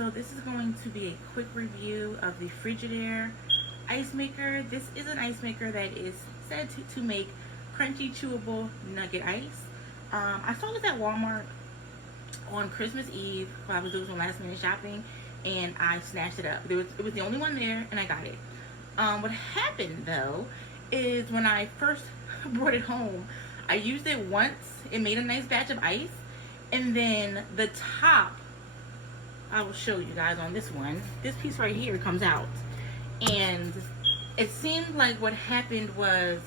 So this is going to be a quick review of the Frigidaire ice maker. This is an ice maker that is said to make crunchy, chewable nugget ice. I saw this at Walmart on Christmas Eve while I was doing some last minute shopping, and I snatched it up. It was the only one there, and I got it. What happened though is when I first brought it home, I used it once. It made a nice batch of ice, and then the top, I will show you guys on this one. This piece right here comes out, and it seemed like what happened was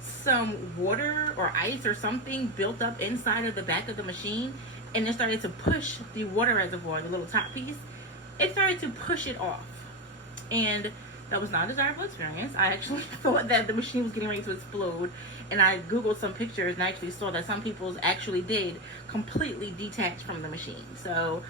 some water or ice or something built up inside of the back of the machine, and it started to push the water reservoir, the little top piece. It started to push it off, and that was not a desirable experience. I actually thought that the machine was getting ready to explode, and I googled some pictures and I actually saw that some people's actually did completely detach from the machine. So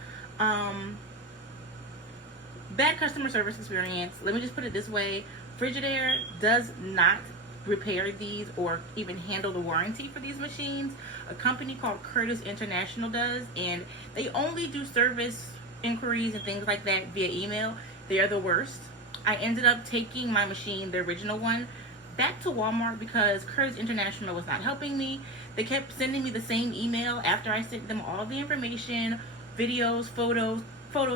bad customer service experience. Let me just put it this way: Frigidaire does not repair these or even handle the warranty for these machines. A company called Curtis International does, and they only do service inquiries and things like that via email. They are the worst. I ended up taking my machine, the original one, back to Walmart because Curtis International was not helping me. They kept sending me the same email after I sent them all the information, videos, photos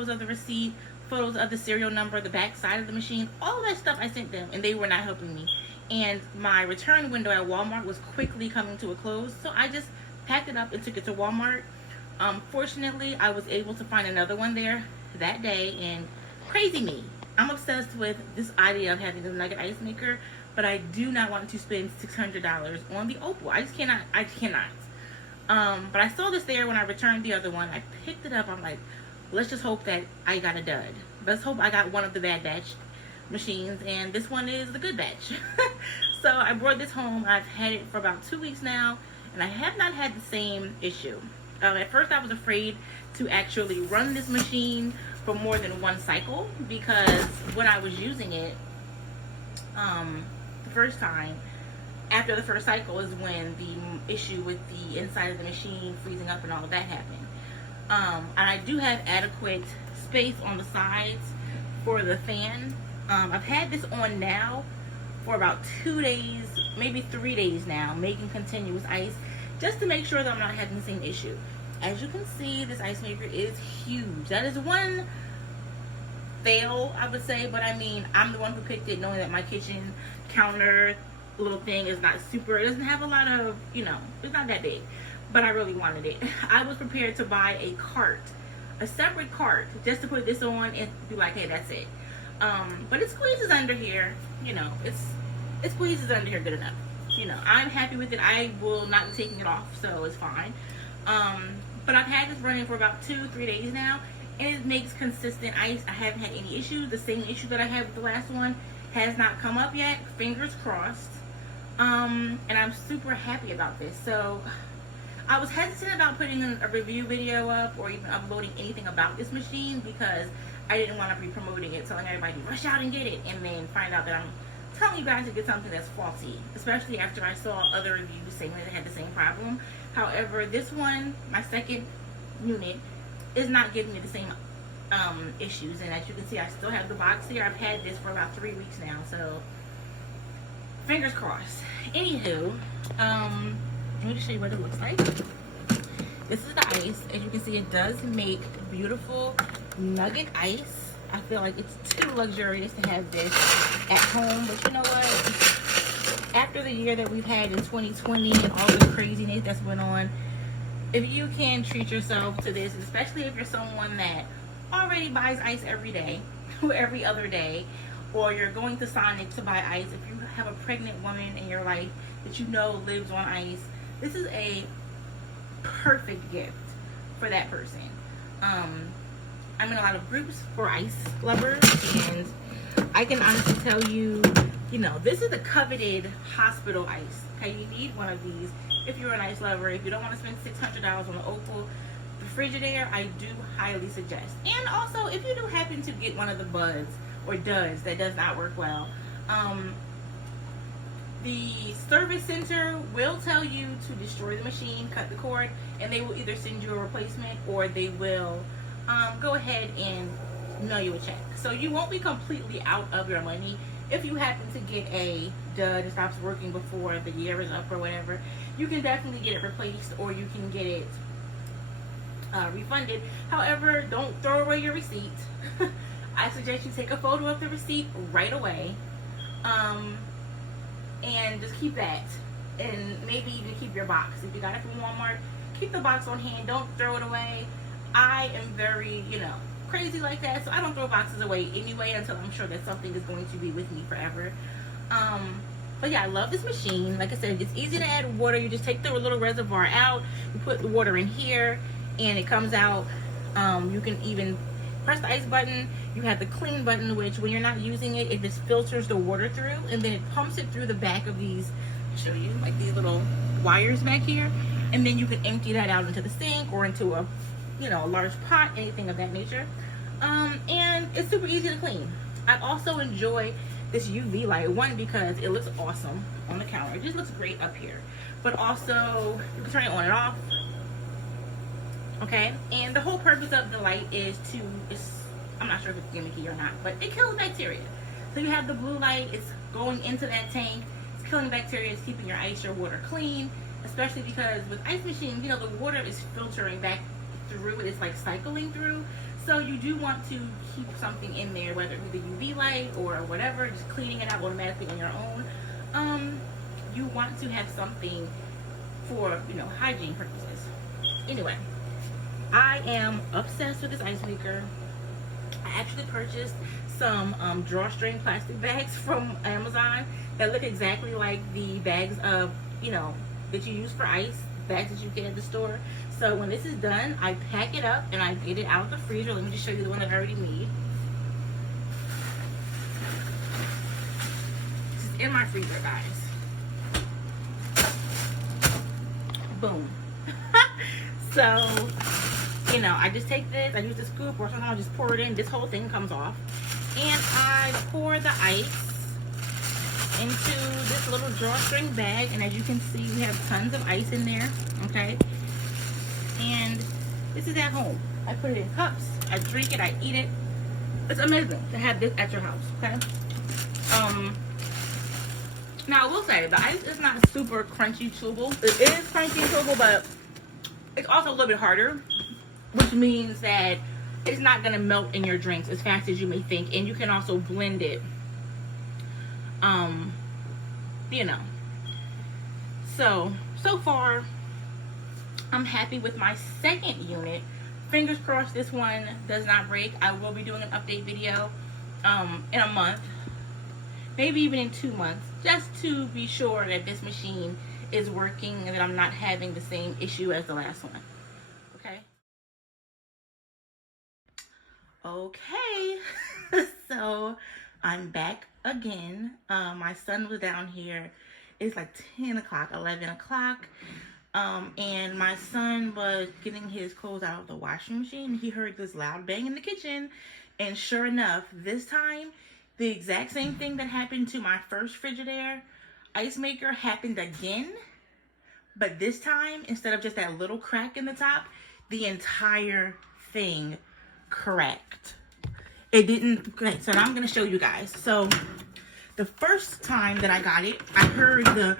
of the receipt, photos of the serial number, the back side of the machine, all of that stuff I sent them, and they were not helping me. And my return window at Walmart was quickly coming to a close, so I just packed it up and took it to Walmart. Fortunately, I was able to find another one there that day, and crazy me, I'm obsessed with this idea of having a nugget ice maker, but I do not want to spend $600 on the Opal. I just cannot. But I saw this there when I returned the other one. I picked it up. I'm like, let's just hope that I got a dud. Let's hope I got one of the bad batch machines, and this one is the good batch. So I brought this home. I've had it for about 2 weeks now, and I have not had the same issue. At first I was afraid to actually run this machine for more than one cycle, because when I was using it the first time, after the first cycle is when the issue with the inside of the machine freezing up and all of that happened. And I do have adequate space on the sides for the fan. I've had this on now for about 2 days, maybe 3 days now, making continuous ice, just to make sure that I'm not having the same issue. As you can see, this ice maker is huge. That is one fail, I would say, but I mean, I'm the one who picked it, knowing that my kitchen counter little thing is not super, it doesn't have a lot of, it's not that big, but I really wanted it. I was prepared to buy a cart, a separate cart, just to put this on and be like, hey, that's it. But it squeezes under here, it squeezes under here good enough. I'm happy with it. I will not be taking it off, so it's fine. But I've had this running for about 2-3 days now, and it makes consistent ice. I haven't had any issues. The same issue that I had with the last one has not come up yet. Fingers crossed. And I'm super happy about this. So I was hesitant about putting a review video up or even uploading anything about this machine, because I didn't want to be promoting it, telling everybody rush out and get it, and then find out that I'm telling you guys to get something that's faulty, especially after I saw other reviews saying that it had the same problem. However, this one, my second unit, is not giving me the same issues, and as you can see, I still have the box here. I've had this for about 3 weeks now, so fingers crossed. Anywho, let me just show you what it looks like. This is the ice. As you can see, it does make beautiful nugget ice. I feel like it's too luxurious to have this at home, but you know what? After the year that we've had in 2020 and all the craziness that's went on, if you can treat yourself to this, especially if you're someone that already buys ice every day or every other day, or you're going to Sonic to buy ice, if you have a pregnant woman in your life that you know lives on ice, this is a perfect gift for that person. I'm in a lot of groups for ice lovers, and I can honestly tell you, this is the coveted hospital ice. Okay, you need one of these if you're an ice lover. If you don't want to spend $600 on the Opal, the Frigidaire, I do highly suggest. And also, if you do happen to get one of the buds or duds that does not work well, the service center will tell you to destroy the machine, cut the cord, and they will either send you a replacement, or they will go ahead and mail you a check. So you won't be completely out of your money. If you happen to get a dud, it stops working before the year is up or whatever, you can definitely get it replaced, or you can get it refunded. However, don't throw away your receipt. I suggest you take a photo of the receipt right away, and just keep that, and maybe even keep your box. If you got it from Walmart, keep the box on hand. Don't throw it away. I am very, crazy like that, so I don't throw boxes away anyway until I'm sure that something is going to be with me forever. But yeah, I love this machine. Like I said, it's easy to add water. You just take the little reservoir out, you put the water in here, and it comes out. You can even press the ice button. You have the clean button, which when you're not using it, it just filters the water through, and then it pumps it through the back of these, I'll show you, like these little wires back here, and then you can empty that out into the sink or into a large pot, anything of that nature. And it's super easy to clean. I also enjoy this UV light, one, because it looks awesome on the counter. It just looks great up here, but also you can turn it on and off. Okay, and the whole purpose of the light is I'm not sure if it's gimmicky or not, but it kills bacteria. So you have the blue light, it's going into that tank, it's killing bacteria, it's keeping your ice, your water clean, especially because with ice machines, the water is filtering back through it, it's like cycling through. So you do want to keep something in there, whether it be the UV light or whatever, just cleaning it out automatically on your own. You want to have something for, hygiene purposes. Anyway, I am obsessed with this ice maker. I actually purchased some drawstring plastic bags from Amazon that look exactly like the bags of, that you use for ice, bags that you get at the store. So when this is done, I pack it up and I get it out of the freezer. Let me just show you the one that I already made. This is in my freezer, guys. Boom. So, I just take this, I use the scoop, or sometimes I'll just pour it in. This whole thing comes off. And I pour the ice into this little drawstring bag. And as you can see, we have tons of ice in there, okay? And this is at home. I put it in cups, I drink it, I eat it. It's amazing to have this at your house, okay? Now I will say, the ice is not super crunchy chewable. It is crunchy and chewable, but it's also a little bit harder, which means that it's not gonna melt in your drinks as fast as you may think, and you can also blend it, So far, I'm happy with my second unit. Fingers crossed this one does not break. I will be doing an update video in a month, maybe even in 2 months, just to be sure that this machine is working and that I'm not having the same issue as the last one. Okay, so I'm back again. My son was down here. It's like 10 o'clock, 11 o'clock. And my son was getting his clothes out of the washing machine. He heard this loud bang in the kitchen. And sure enough, this time, the exact same thing that happened to my first Frigidaire ice maker happened again. But this time, instead of just that little crack in the top, the entire thing cracked. It didn't. Okay, so now I'm going to show you guys. So the first time that I got it, I heard the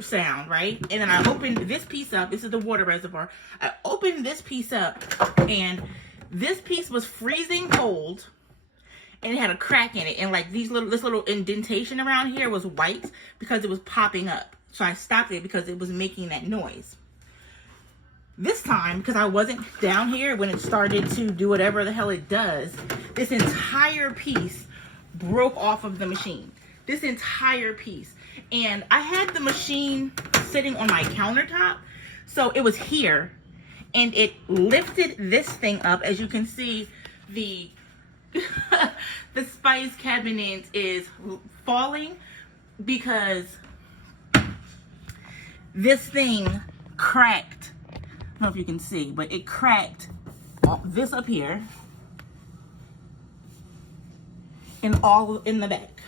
sound, right? And then I opened this piece up. This is the water reservoir. I opened this piece up, and this piece was freezing cold, and it had a crack in it, and like this little indentation around here was white because it was popping up. So I stopped it because it was making that noise. This time, because I wasn't down here when it started to do whatever the hell it does, this entire piece broke off of the machine. This entire piece. And I had the machine sitting on my countertop, so it was here, and it lifted this thing up. As you can see, the the spice cabinet is falling because this thing cracked. I don't know if you can see, but it cracked this up here and all in the back.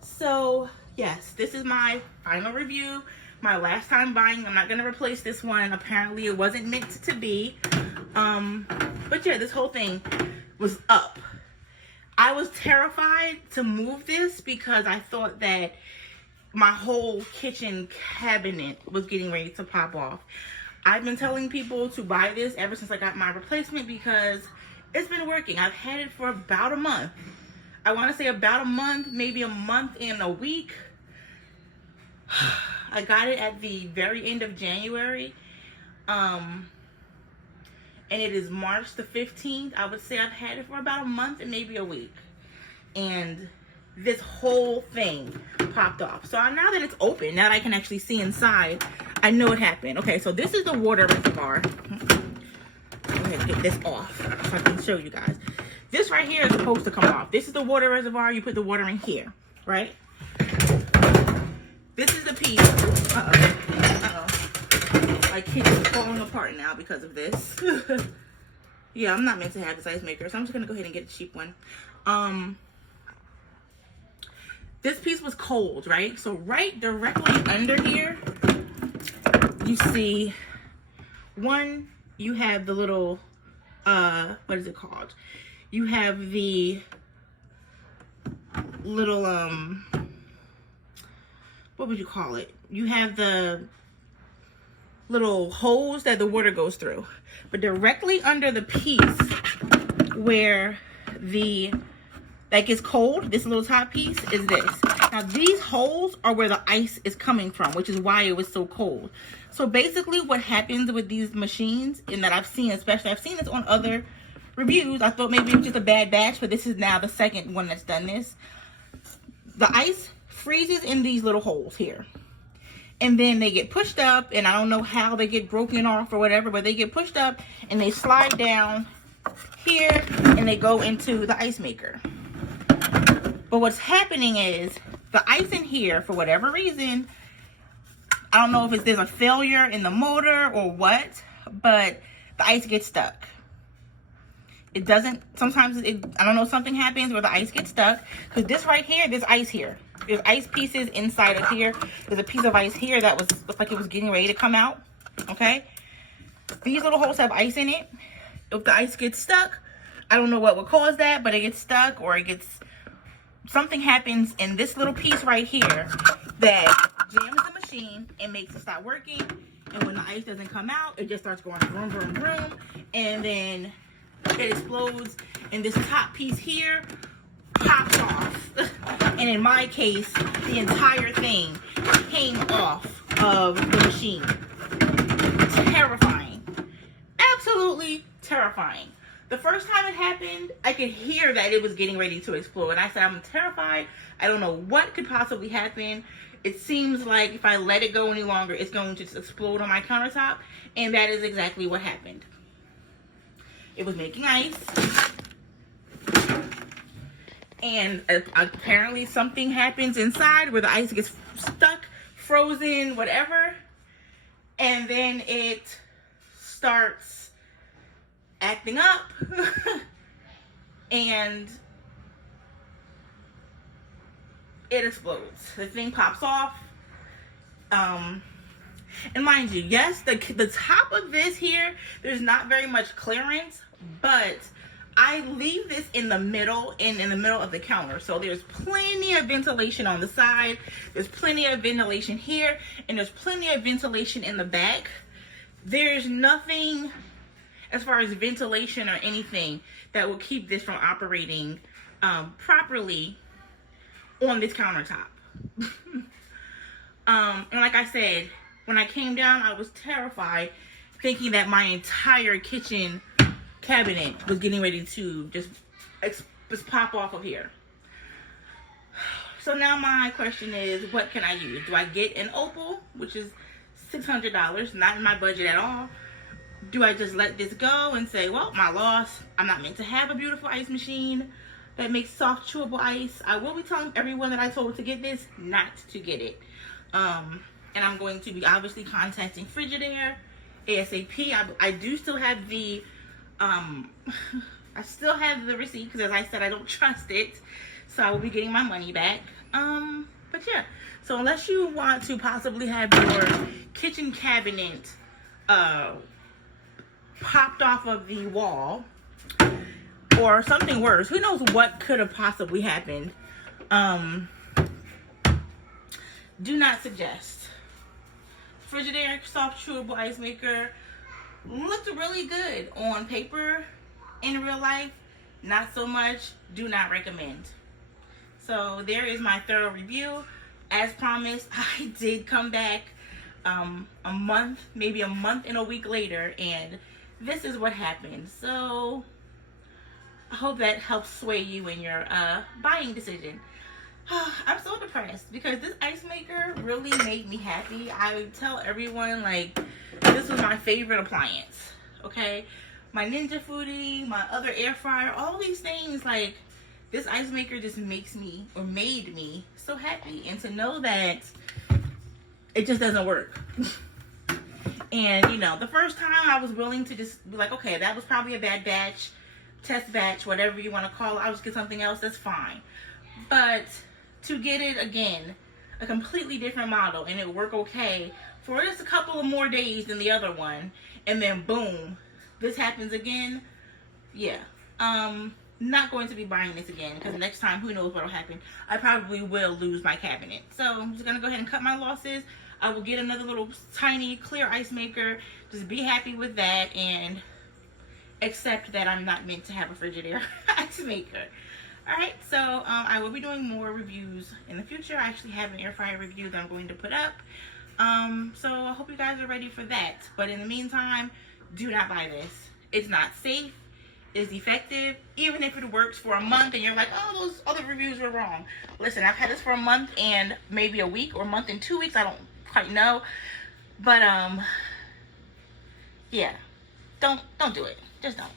So yes, this is my final review. My last time buying. I'm not going to replace this one. Apparently it wasn't meant to be. But yeah, this whole thing was up. I was terrified to move this because I thought that my whole kitchen cabinet was getting ready to pop off. I've been telling people to buy this ever since I got my replacement because it's been working. I've had it for about a month. I want to say about a month, maybe a month and a week. I got it at the very end of January. And it is March the 15th. I would say I've had it for about a month and maybe a week. And this whole thing popped off. So now that it's open, now that I can actually see inside, I know what happened. Okay, so this is the water reservoir. Go ahead and get this off so I can show you guys. This right here is supposed to come off. This is the water reservoir. You put the water in here, right? This is the piece. My kitchen's falling apart now because of this. Yeah, I'm not meant to have this ice maker, so I'm just gonna go ahead and get a cheap one. This piece was cold, right? So right directly under here, you see, one, you have the little, what is it called? You have the little, what would you call it? You have the little hose that the water goes through. But directly under the piece where that gets cold, this little top piece is this. Now these holes are where the ice is coming from, which is why it was so cold. So basically what happens with these machines, and that I've seen, especially I've seen this on other reviews, I thought maybe it was just a bad batch, but this is now the second one that's done this. The ice freezes in these little holes here. And then they get pushed up, and I don't know how they get broken off or whatever, but they get pushed up and they slide down here and they go into the ice maker. But what's happening is the ice in here, for whatever reason, I don't know if there's a failure in the motor or what, but the ice gets stuck. It doesn't, sometimes, I don't know, something happens where the ice gets stuck. Because this right here, there's ice here. There's ice pieces inside of here. There's a piece of ice here that looked like it was getting ready to come out. Okay? These little holes have ice in it. If the ice gets stuck, I don't know what would cause that, but it gets stuck or it gets, something happens in this little piece right here that jams the machine and makes it stop working. And when the ice doesn't come out, it just starts going vroom, vroom, vroom. And then it explodes, and this top piece here pops off. And in my case, the entire thing came off of the machine. Terrifying. Absolutely terrifying. The first time it happened, I could hear that it was getting ready to explode. And I said, I'm terrified. I don't know what could possibly happen. It seems like if I let it go any longer, it's going to just explode on my countertop. And that is exactly what happened. It was making ice. And apparently something happens inside where the ice gets stuck, frozen, whatever. And then it starts acting up. And it explodes. The thing pops off. And mind you, yes, the top of this here, there's not very much clearance, but I leave this in the middle, in the middle of the counter. So there's plenty of ventilation on the side. There's plenty of ventilation here, and there's plenty of ventilation in the back. There's nothing as far as ventilation or anything that will keep this from operating properly on this countertop. And like I said, when I came down, I was terrified, thinking that my entire kitchen cabinet was getting ready to just pop off of here. So now my question is, what can I use? Do I get an opal, which is $600, not in my budget at all? Do I just let this go and say, well, my loss, I'm not meant to have a beautiful ice machine that makes soft, chewable ice? I will be telling everyone that I told to get this not to get it. And I'm going to be obviously contacting Frigidaire ASAP. I do still have the, I still have the receipt because, as I said, I don't trust it. So I will be getting my money back. But yeah, so unless you want to possibly have your kitchen cabinet popped off of the wall, or something worse. Who knows what could have possibly happened. Do not suggest. Frigidaire soft chewable ice maker looked really good on paper. In real life, not so much. Do not recommend. So there is my thorough review. As promised, I did come back maybe a month and a week later, and this is what happened. So I hope that helps sway you in your buying decision. I'm so depressed because this ice maker really made me happy. I tell everyone, like, this was my favorite appliance. Okay, my Ninja Foodie, my other air fryer, all these things, like, this ice maker just makes me, or made me, so happy. And to know that it just doesn't work. And, you know, the first time I was willing to just be like, okay, that was probably a bad batch, test batch, whatever you want to call it. I'll just get something else, that's fine. But to get it again, a completely different model, and it work okay for just a couple of more days than the other one, and then boom, this happens again. Yeah, not going to be buying this again, because next time, who knows what will happen. I probably will lose my cabinet. So I'm just gonna go ahead and cut my losses. I will get another little tiny clear ice maker. Just be happy with that and accept that I'm not meant to have a Frigidaire ice maker. Alright, so I will be doing more reviews in the future. I actually have an air fryer review that I'm going to put up. So I hope you guys are ready for that. But in the meantime, do not buy this. It's not safe. It's defective. Even if it works for a month and you're like, oh, those other reviews were wrong. Listen, I've had this for a month and maybe a week, or a month and 2 weeks. I don't quite know. But yeah, don't do it. Just don't.